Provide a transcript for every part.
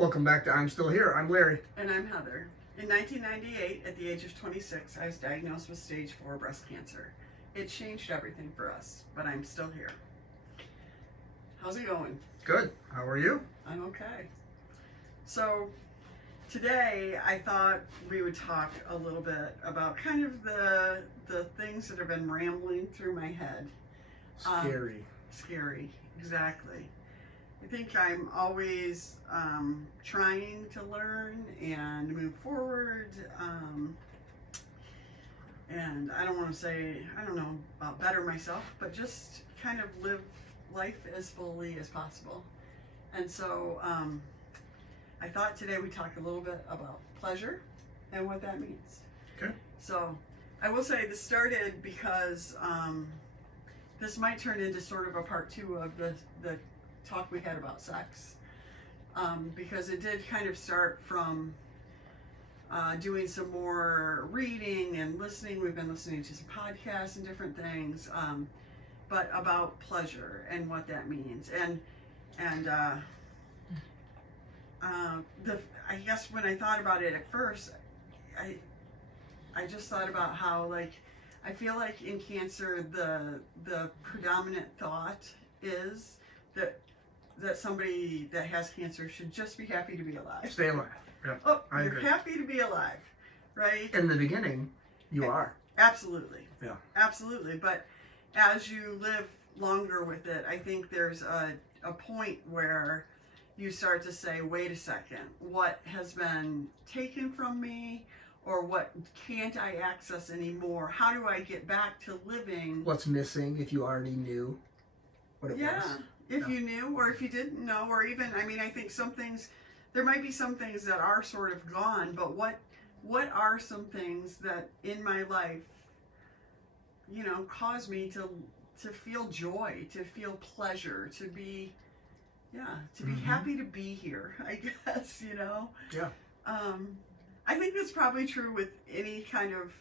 Welcome back to I'm Still Here. I'm Larry. And I'm Heather. In 1998, at the age of 26, I was diagnosed with stage 4 breast cancer. It changed everything for us, but I'm still here. How's it going? Good. How are you? I'm okay. So today I thought we would talk a little bit about kind of the things that have been rambling through my head. Scary. Exactly. I think I'm always trying to learn and move forward. And I don't want to say, I don't know about better myself, but just kind of live life as fully as possible. And so I thought today we'd talk a little bit about pleasure and what that means. Okay. So I will say this started because this might turn into sort of a part 2 of the talk we had about sex, because it did kind of start from doing some more reading and listening. We've been listening to some podcasts and different things, but about pleasure and what that means. And I guess when I thought about it at first, I just thought about how, like, I feel like in cancer the predominant thought is that somebody that has cancer should just be happy to be alive. Stay alive. Yeah. Oh, I you're agree. happy to be alive, right? In the beginning, you are. Absolutely. Yeah. Absolutely. But as you live longer with it, I think there's a point where you start to say, wait a second, what has been taken from me, or what can't I access anymore? How do I get back to living? What's missing if you already knew what it was? If you knew, or if you didn't know, or even, I mean, I think some things, there might be some things that are sort of gone, but what are some things that in my life, you know, cause me to feel joy, to feel pleasure, to be happy to be here, I guess, you know? Yeah. I think that's probably true with any kind of,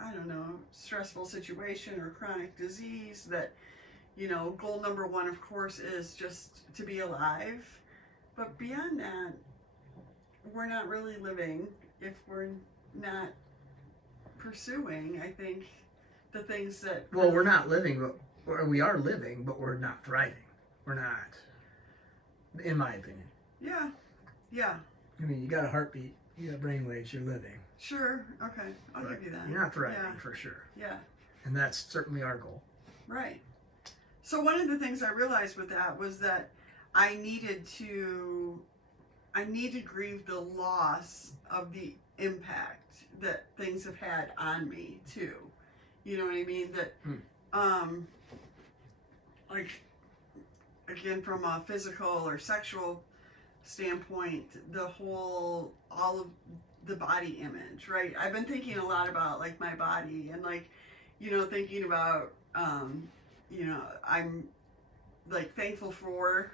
I don't know, stressful situation or chronic disease, that, you know, goal number 1, of course, is just to be alive. But beyond that, we're not really living if we're not pursuing, I think, the things that... Well, we're not living, but we are living, but we're not thriving. We're not, in my opinion. Yeah. Yeah. I mean, you got a heartbeat, you got brainwaves, you're living. Sure. Okay. I'll give you that. You're not thriving, Yeah. for sure. Yeah. And that's certainly our goal. Right. So one of the things I realized with that was that I needed to grieve the loss of the impact that things have had on me too. You know what I mean? That, like, again, from a physical or sexual standpoint, all of the body image, right? I've been thinking a lot about, like, my body, and, like, you know, thinking about, you know, I'm, like, thankful for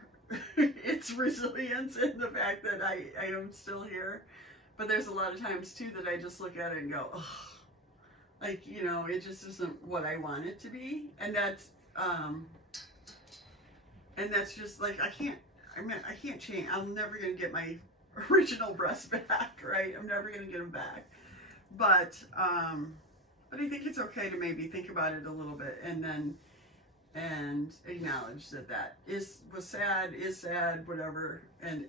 its resilience and the fact that I am still here. But there's a lot of times too that I just look at it and go, ugh, like, you know, it just isn't what I want it to be. And that's just like, I can't change. I'm never gonna get my original breasts back, right? I'm never gonna get them back. But I think it's okay to maybe think about it a little bit and acknowledge that was sad, whatever, and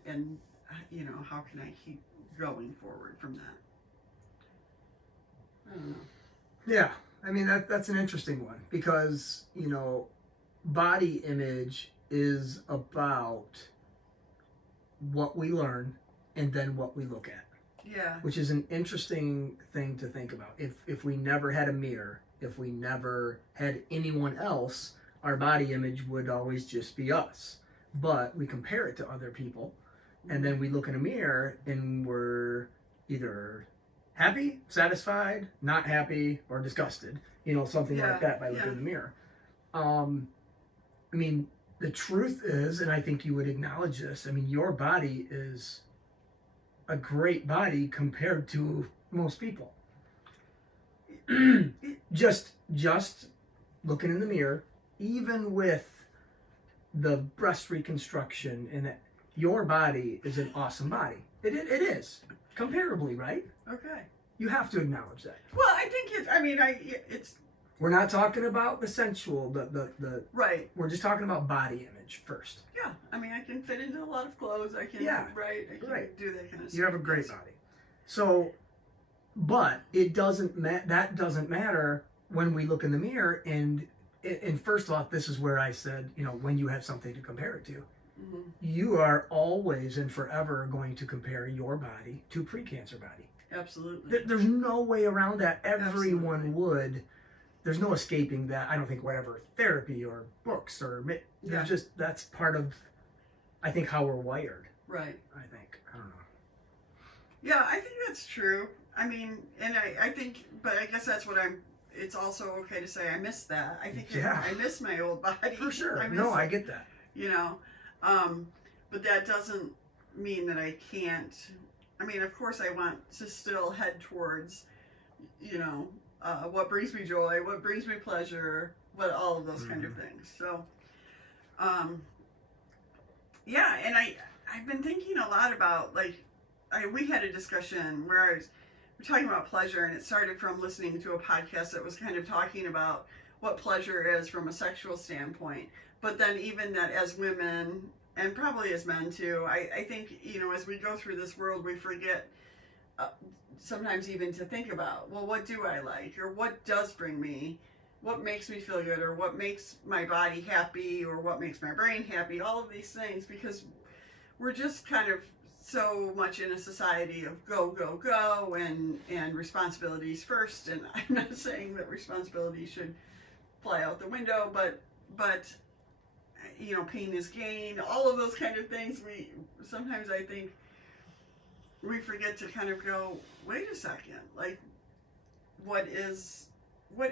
you know, how can I keep going forward from that? I don't know. Yeah, I mean, that's an interesting one, because, you know, body image is about what we learn and then what we look at. Yeah. Which is an interesting thing to think about. If we never had a mirror, if we never had anyone else, our body image would always just be us. But we compare it to other people, and then we look in a mirror and we're either happy, satisfied, not happy, or disgusted. You know, something like that by looking in the mirror. I mean, the truth is, and I think you would acknowledge this, I mean, your body is a great body compared to most people. just looking in the mirror, even with the breast reconstruction, and your body is an awesome body. It is comparably, right? Okay. You have to acknowledge that. Well, I think it's We're not talking about the sensual, the right. We're just talking about body image first. Yeah, I mean, I can fit into a lot of clothes. I can, Yeah, right? I can right. do that kind of stuff. You have a great body. So, but it doesn't that doesn't matter when we look in the mirror. And first off, this is where I said, when you have something to compare it to, Mm-hmm. you are always and forever going to compare your body to precancer body. Absolutely. There's no way around that. Everyone Absolutely. would. There's no escaping that. I don't think whatever therapy or books or that's part of, I think, how we're wired. Right. I think. I don't know. Yeah, I think that's true. I mean, and I think, but I guess that's what it's also okay to say I miss that. I think I miss my old body. For sure. I get that. But that doesn't mean that I can't. I mean, of course, I want to still head towards, what brings me joy, what brings me pleasure, all of those kind of things. So, yeah, and I've been thinking a lot about, we had a discussion where we're talking about pleasure, and it started from listening to a podcast that was kind of talking about what pleasure is from a sexual standpoint. But then even that as women, and probably as men too, I think, as we go through this world, we forget sometimes even to think about, well, what do I like? Or what makes me feel good? Or what makes my body happy? Or what makes my brain happy? All of these things, because we're just kind of so much in a society of go, go, go, and responsibilities first. And I'm not saying that responsibility should fly out the window, but pain is gain, all of those kind of things. Sometimes I think we forget to kind of go, wait a second, what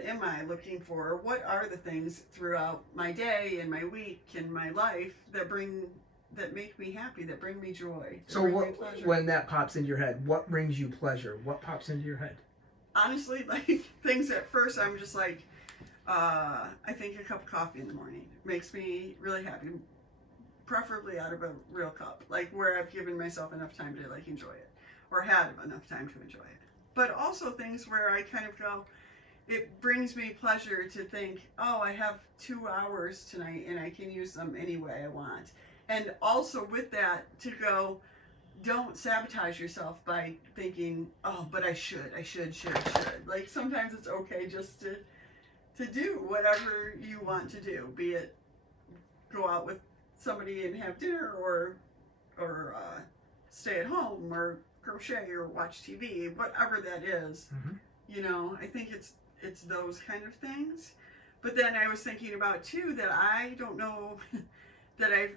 am I looking for? What are the things throughout my day and my week and my life that make me happy, that bring me joy? So when that pops into your head, what brings you pleasure? What pops into your head? Honestly, things at first I'm just like, I think a cup of coffee in the morning makes me really happy, preferably out of a real cup, where I've given myself enough time to enjoy it, or had enough time to enjoy it. But also things where I kind of go, it brings me pleasure to think, oh, I have 2 hours tonight and I can use them any way I want. And also with that, to go, don't sabotage yourself by thinking, oh, but I should. Sometimes it's okay just to do whatever you want to do, be it go out with somebody and have dinner, or stay at home, or crochet, or watch TV, whatever that is. Mm-hmm. I think it's those kind of things. But then I was thinking about too that I don't know that I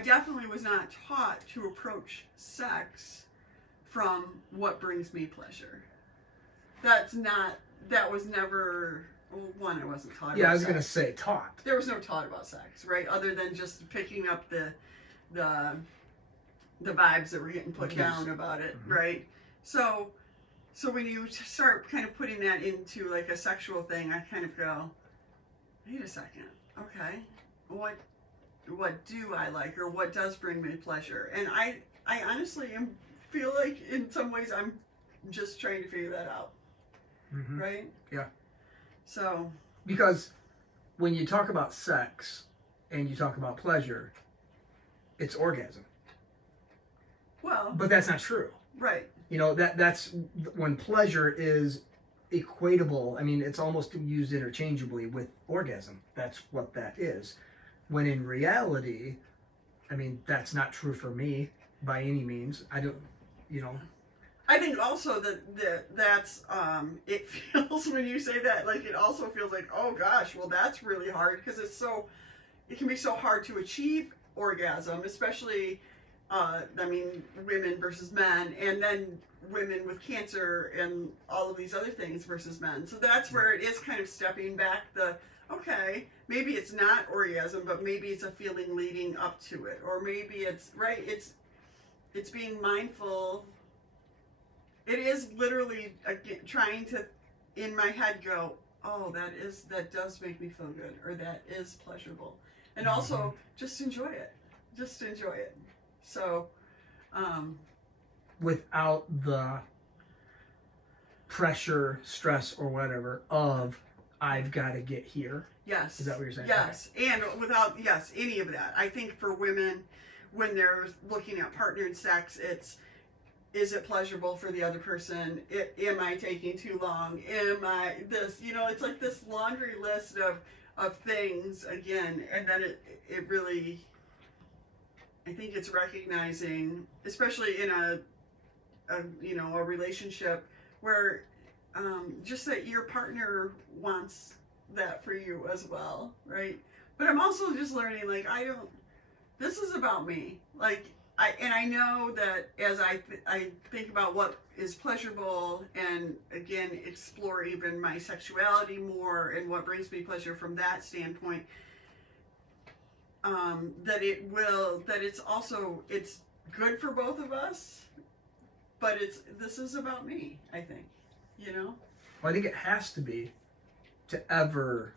definitely was not taught to approach sex from what brings me pleasure. That was never, I wasn't taught about Yeah, I was sex. going to say taught. There was no taught about sex, right? Other than just picking up the vibes that were getting put down about it, mm-hmm. right? So when you start kind of putting that into a sexual thing, I kind of go, wait a second, okay, what do I like, or what does bring me pleasure? And I honestly feel like in some ways I'm just trying to figure that out. Mm-hmm. Right? Yeah. So. Because when you talk about sex and you talk about pleasure, it's orgasm. Well. But that's not true. Right. That's when pleasure is equatable. I mean, it's almost used interchangeably with orgasm. That's what that is. When in reality, I mean, that's not true for me by any means. I don't, I think also that's it feels, when you say that, it also feels like, oh gosh, well that's really hard, because it can be so hard to achieve orgasm, especially women versus men, and then women with cancer and all of these other things versus men. So that's where it is kind of stepping back okay, maybe it's not orgasm, but maybe it's a feeling leading up to it, or maybe it's it's being mindful. It is literally trying to, in my head, go, oh, that does make me feel good, or that is pleasurable, and also just enjoy it. just enjoy it. So, um, Without the pressure, stress, or whatever of I've got to get here. yes. Is that what you're saying? Yes. And without, yes, any of that. I think for women, when they're looking at partnered sex, it's, is it pleasurable for the other person? Am I taking too long? Am I this? You know, it's like this laundry list of things again. And then it really, I think it's recognizing, especially in a you know, a relationship where just that your partner wants that for you as well, right? But I'm also just learning, like, this is about me. Like, I know that as I think about what is pleasurable and again explore even my sexuality more and what brings me pleasure from that standpoint, that it's also, it's good for both of us, but this is about me, I think, you know? Well, I think it has to be to ever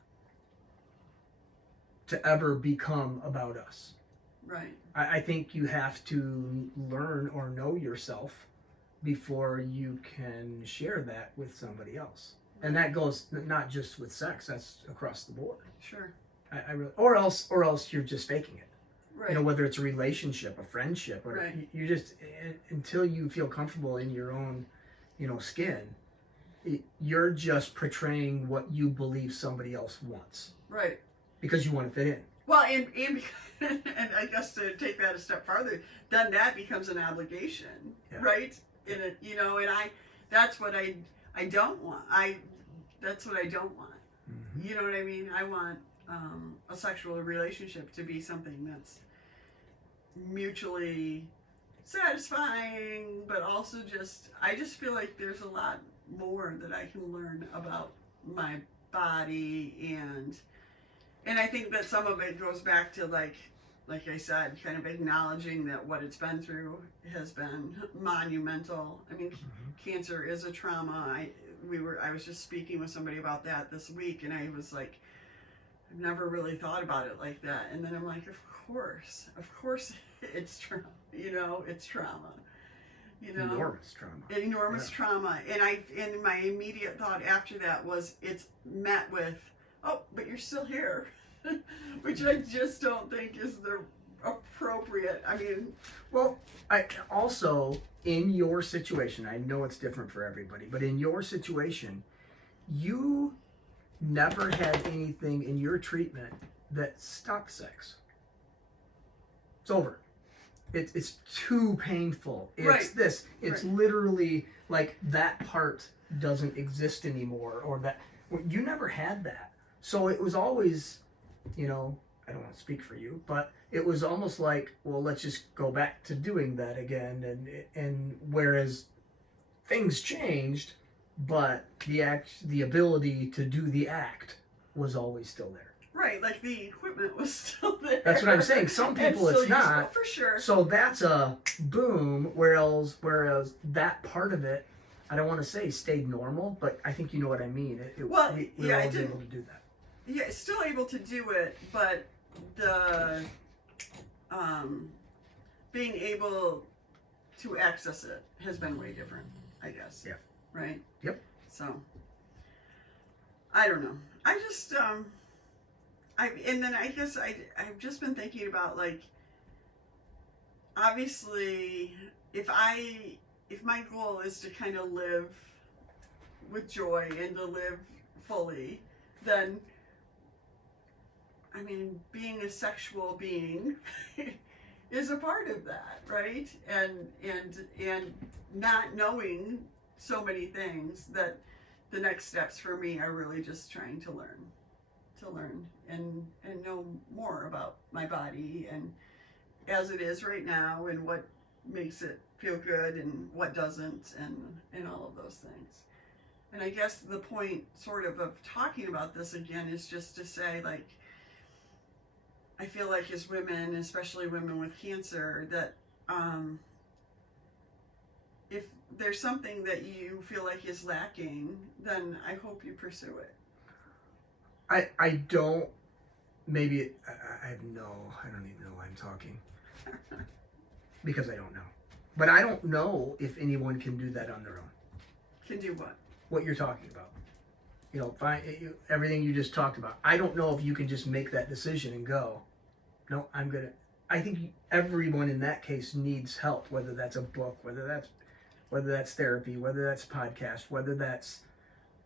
become about us. Right. I think you have to learn or know yourself before you can share that with somebody else. And that goes not just with sex, that's across the board. Sure. I really, or else you're just faking it. Right. You know, whether it's a relationship, a friendship, or right. you just, until you feel comfortable in your own, you know, skin, you're just portraying what you believe somebody else wants. Right. Because you want to fit in. Well, and and I guess to take that a step farther, then that becomes an obligation, right? In it, you know, and that's what I don't want. That's what I don't want. Mm-hmm. You know what I mean? I want a sexual relationship to be something that's mutually satisfying, but also I just feel like there's a lot more that I can learn about my body, and I think that some of it goes back to like I said, kind of acknowledging that what it's been through has been monumental. I mean, cancer is a trauma. I was just speaking with somebody about that this week, and I was like, I've never really thought about it like that. And then I'm like, of course it's trauma. You know, it's trauma. You know, enormous trauma. And my immediate thought after that was, it's met with, oh, but you're still here, which I just don't think is the appropriate. I mean, well, I also, in your situation, I know it's different for everybody, but in your situation, you never had anything in your treatment that stopped sex. It's over. It's too painful. It's right. this. It's right. Literally like that part doesn't exist anymore, or that you never had that. So it was always, you know, I don't want to speak for you, but it was almost like, well, let's just go back to doing that again. And whereas things changed, but the ability to do the act was always still there. Right, like the equipment was still there. That's what I'm saying. Some people it's not. For sure. So that's a boom, whereas that part of it, I don't want to say stayed normal, but I think you know what I mean. We were always able to do that. Yeah, still able to do it, but the being able to access it has been way different, I guess. Yeah. Right? Yep. So, I don't know. I just, and then I guess I've just been thinking about, like, obviously, if my goal is to kind of live with joy and to live fully, then, I mean, being a sexual being is a part of that, right? And not knowing so many things, that the next steps for me are really just trying to learn and know more about my body and as it is right now, and what makes it feel good and what doesn't, and all of those things. And I guess the point sort of talking about this again is just to say, like, I feel like as women, especially women with cancer, that if there's something that you feel like is lacking, then I hope you pursue it. I don't, maybe, I don't even know why I'm talking. because I don't know. But I don't know if anyone can do that on their own. Can do what? What you're talking about. You know, everything you just talked about. I don't know if you can just make that decision and go, no, I think everyone in that case needs help, whether that's a book, whether that's therapy, whether that's podcast, whether that's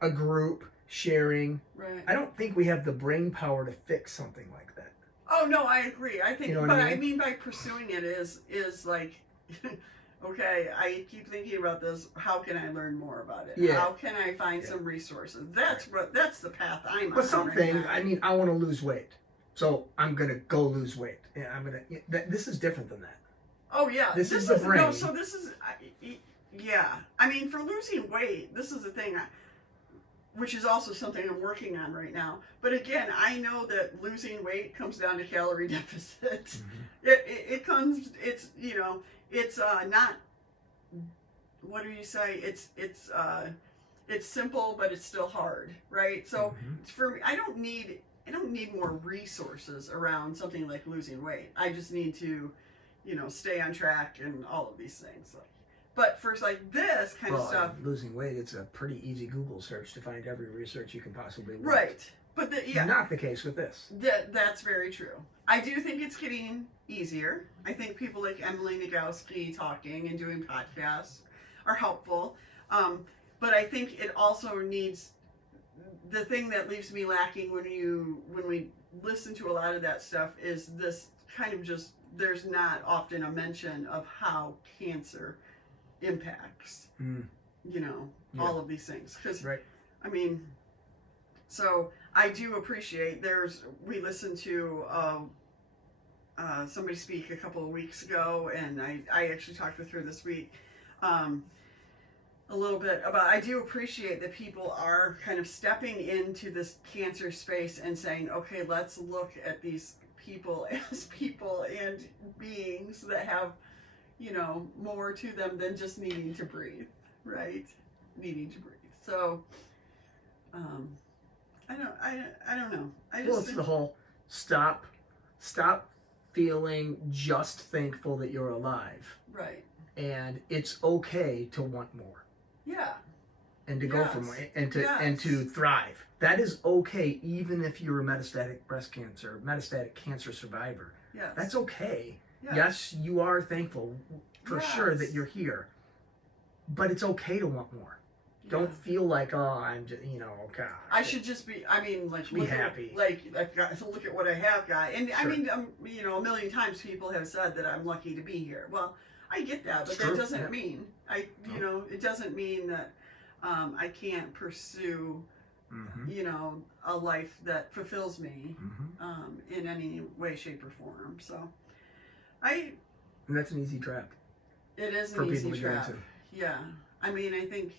a group sharing. Right. I don't think we have the brain power to fix something like that. Oh no, I agree. I think, You know what but I mean? I mean by pursuing it is like, okay, I keep thinking about this. How can I learn more about it? Yeah. How can I find some resources? That's the path I'm on. But something, right now. I mean, I want to lose weight, so I'm gonna go lose weight. And this is different than that. Oh yeah, This is the brain. No, so this is, yeah. I mean, for losing weight, this is the thing. Which is also something I'm working on right now. But again, I know that losing weight comes down to calorie deficit. Mm-hmm. It comes. It's it's not. What do you say? It's simple, but it's still hard, right? So for me, I don't need more resources around something like losing weight. I just need to, stay on track and all of these things. But for like this kind of stuff, losing weight, it's a pretty easy Google search to find every research you can possibly want. right? But not the case with this. That's very true. I do think it's getting easier. I think people like Emily Nagowski talking and doing podcasts are helpful. But I think it also needs, the thing that leaves me lacking when we listen to a lot of that stuff is this kind of just, there's not often a mention of how cancer impacts, all of these things. Because, I mean, so I do appreciate, we listened to somebody speak a couple of weeks ago, and I actually talked with her this week a little bit about, I do appreciate that people are kind of stepping into this cancer space and saying, okay, let's look at these people as people and beings that have, more to them than just needing to breathe, right? Needing to breathe. So, I don't know. It's the whole stop feeling just thankful that you're alive. Right. And it's okay to want more. Yeah. And to go for more and to thrive. That is okay, even if you're a metastatic cancer survivor. Yes. That's okay. Yes, yes, you are thankful for sure that you're here. But it's okay to want more. Yeah. Don't feel like, oh, I'm just, gosh. I should just be, be happy. I've got to look at what I have got. And I mean, a million times people have said that I'm lucky to be here. Well, I get that, but that doesn't mean, it doesn't mean that I can't pursue, a life that fulfills me in any way, shape, or form. So, and that's an easy trap. It is an easy trap. Yeah. I mean, I think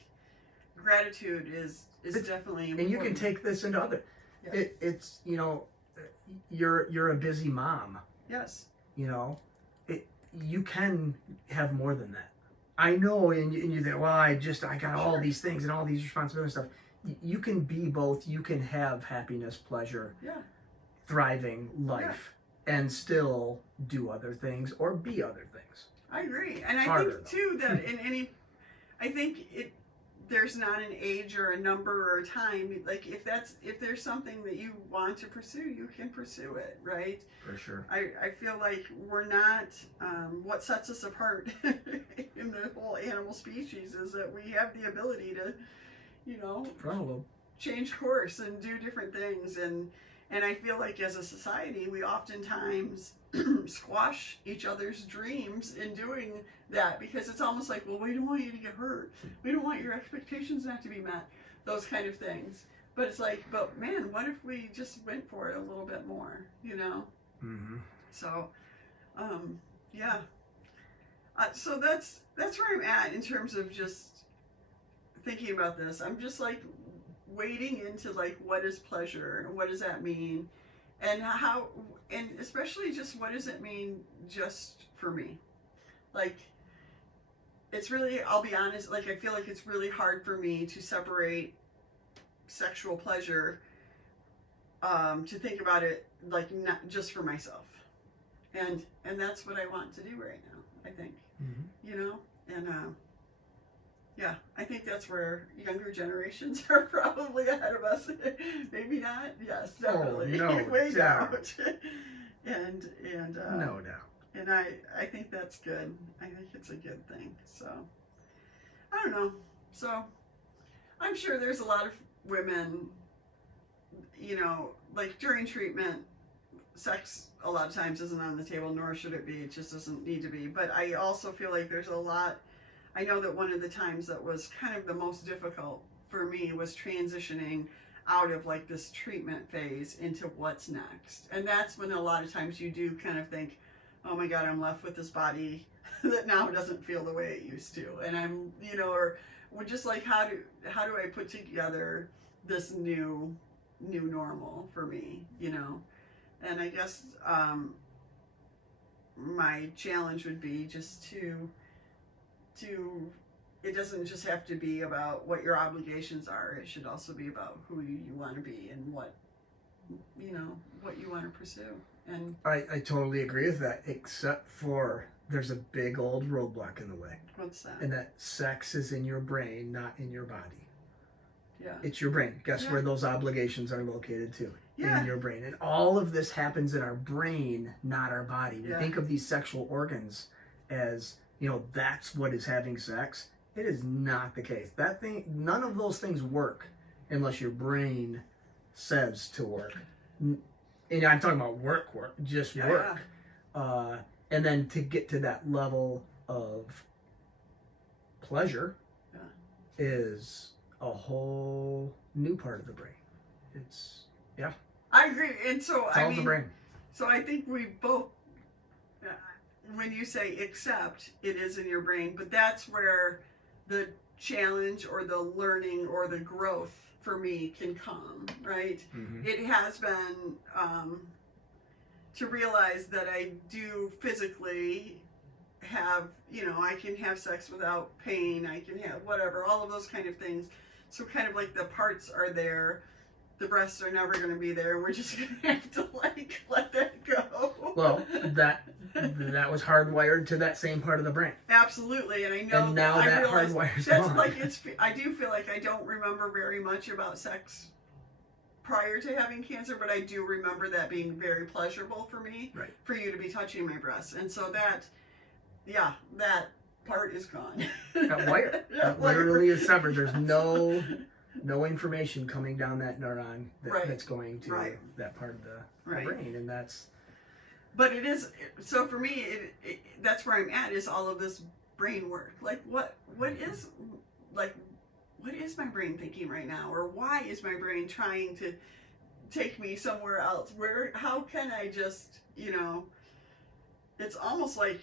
gratitude is definitely important. And you can take this into other. Yeah. It's you're a busy mom. Yes. You can have more than that. I know, and you think, well, I got all these things and all these responsibilities and stuff. You can be both. You can have happiness, pleasure, thriving life, and still do other things or be other things. I agree, and I think too that there's not an age or a number or a time. Like if there's something that you want to pursue, you can pursue it, right? For sure. I feel like we're not, what sets us apart in the whole animal species is that we have the ability to, change course and do different things. And I feel like as a society, we oftentimes squash each other's dreams in doing that because it's almost like, well, we don't want you to get hurt. We don't want your expectations not to be met. Those kind of things. But it's like, but man, what if we just went for it a little bit more, Mm-hmm. So, yeah. So that's where I'm at in terms of just thinking about this. I'm just like wading into like, what is pleasure and what does that mean, and how, and especially just what does it mean just for me? Like, it's really, I'll be honest, like I feel like it's really hard for me to separate sexual pleasure, to think about it like not just for myself. and that's what I want to do right now, I think. You know, and yeah, I think that's where younger generations are probably ahead of us. Maybe not. Yes, definitely. Oh, no Way doubt. out. and No doubt. and I think that's good. I think it's a good thing. So I don't know. So I'm sure there's a lot of women, you know, like during treatment, sex a lot of times isn't on the table, nor should it be. It just doesn't need to be. But I also feel like there's a lot. I know that one of the times that was kind of the most difficult for me was transitioning out of like this treatment phase into what's next. And that's when a lot of times you do kind of think, oh my God, I'm left with this body that now doesn't feel the way it used to. And I'm, you know, or just like, how do I put together this new normal for me, you know? And I guess my challenge would be just to it doesn't just have to be about what your obligations are. It should also be about who you want to be and what, you know, what you want to pursue. And I totally agree with that, except for there's a big old roadblock in the way. What's that? And that sex is in your brain, not in your body. Yeah. It's your brain. Guess where those obligations are located too? Yeah. In your brain. And all of this happens in our brain, not our body. We think of these sexual organs as, you know, that's what is having sex. It is not the case. That thing, none of those things work unless your brain says to work. And I'm talking about work, just work. Yeah. And then to get to that level of pleasure is a whole new part of the brain. It's, I agree. And so, it's all the brain. So I think we both, when you say accept, it is in your brain, but that's where the challenge or the learning or the growth for me can come, right? Mm-hmm. It has been to realize that I do physically have, you know, I can have sex without pain, I can have whatever, all of those kind of things. So kind of like the parts are there, the breasts are never going to be there, and we're just going to have to like let that go. Well, that was hardwired to that same part of the brain. Absolutely, and I know. And now that hardwire's that's gone. like I do feel like I don't remember very much about sex prior to having cancer, but I do remember that being very pleasurable for me. Right. For you to be touching my breasts, and so that part is gone. That wire, that literally is severed. There's no information coming down that neuron that's going to that part of the brain, and that's. But it is, so for me, that's where I'm at, is all of this brain work. Like what is my brain thinking right now, or why is my brain trying to take me somewhere else? How can I just, you know, it's almost like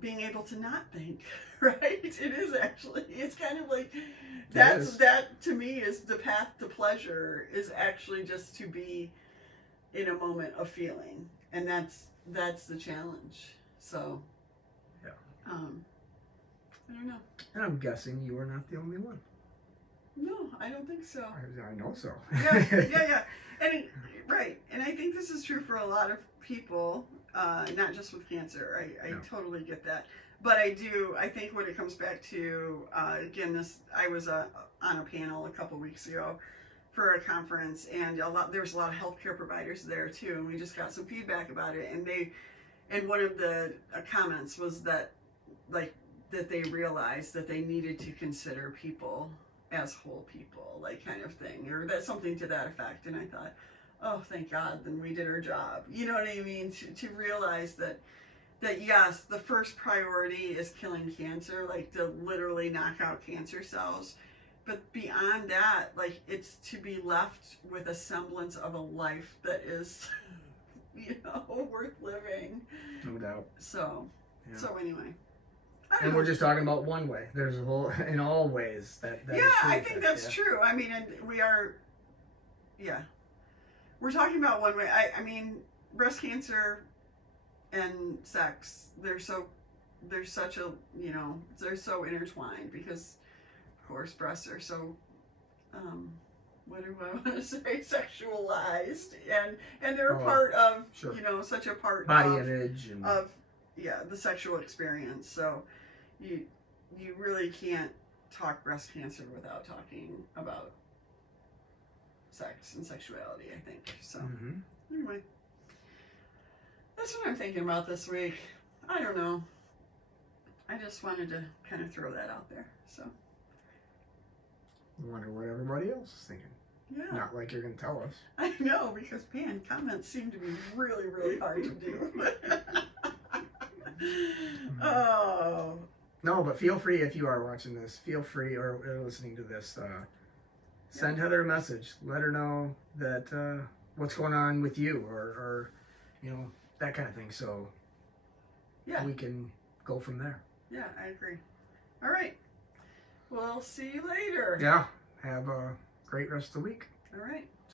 being able to not think, right? It is actually, it's kind of like, that to me is the path to pleasure, is actually just to be in a moment of feeling, and that's the challenge. So I don't know, and I'm guessing you are not the only one. No, I don't think so. I know so. yeah and and I think this is true for a lot of people, not just with cancer. I totally get that, but I think when it comes back to again, I was on a panel a couple weeks ago for a conference, and there's a lot of healthcare providers there too, and we just got some feedback about it, and one of the comments was that they realized that they needed to consider people as whole people, like, kind of thing, or that something to that effect. And I thought, oh, thank God, then we did our job. You know what I mean? To realize that yes, the first priority is killing cancer, like to literally knock out cancer cells. But beyond that, like, it's to be left with a semblance of a life that is, you know, worth living. No doubt. So anyway. And we're just talking about one way. There's a whole, in all ways that yeah, I think that's true. I mean, and we're talking about one way. I mean, breast cancer and sex, they're so intertwined, because of course breasts are so what do I want to say, sexualized, and they're a Oh, part of, sure. such a part Body of, image and the sexual experience. So you really can't talk breast cancer without talking about sex and sexuality, I think. So anyway, that's what I'm thinking about this week. I don't know. I just wanted to kind of throw that out there. So I wonder what everybody else is thinking. yeah. Not like you're going to tell us. I know, because man, comments seem to be really, really hard to do. Oh. No, but feel free if you are watching this. Feel free or listening to this. Send Heather a message. Let her know that what's going on with you, or that kind of thing. So Yeah. we can go from there. Yeah, I agree. All right. We'll see you later. Yeah. Have a great rest of the week. All right.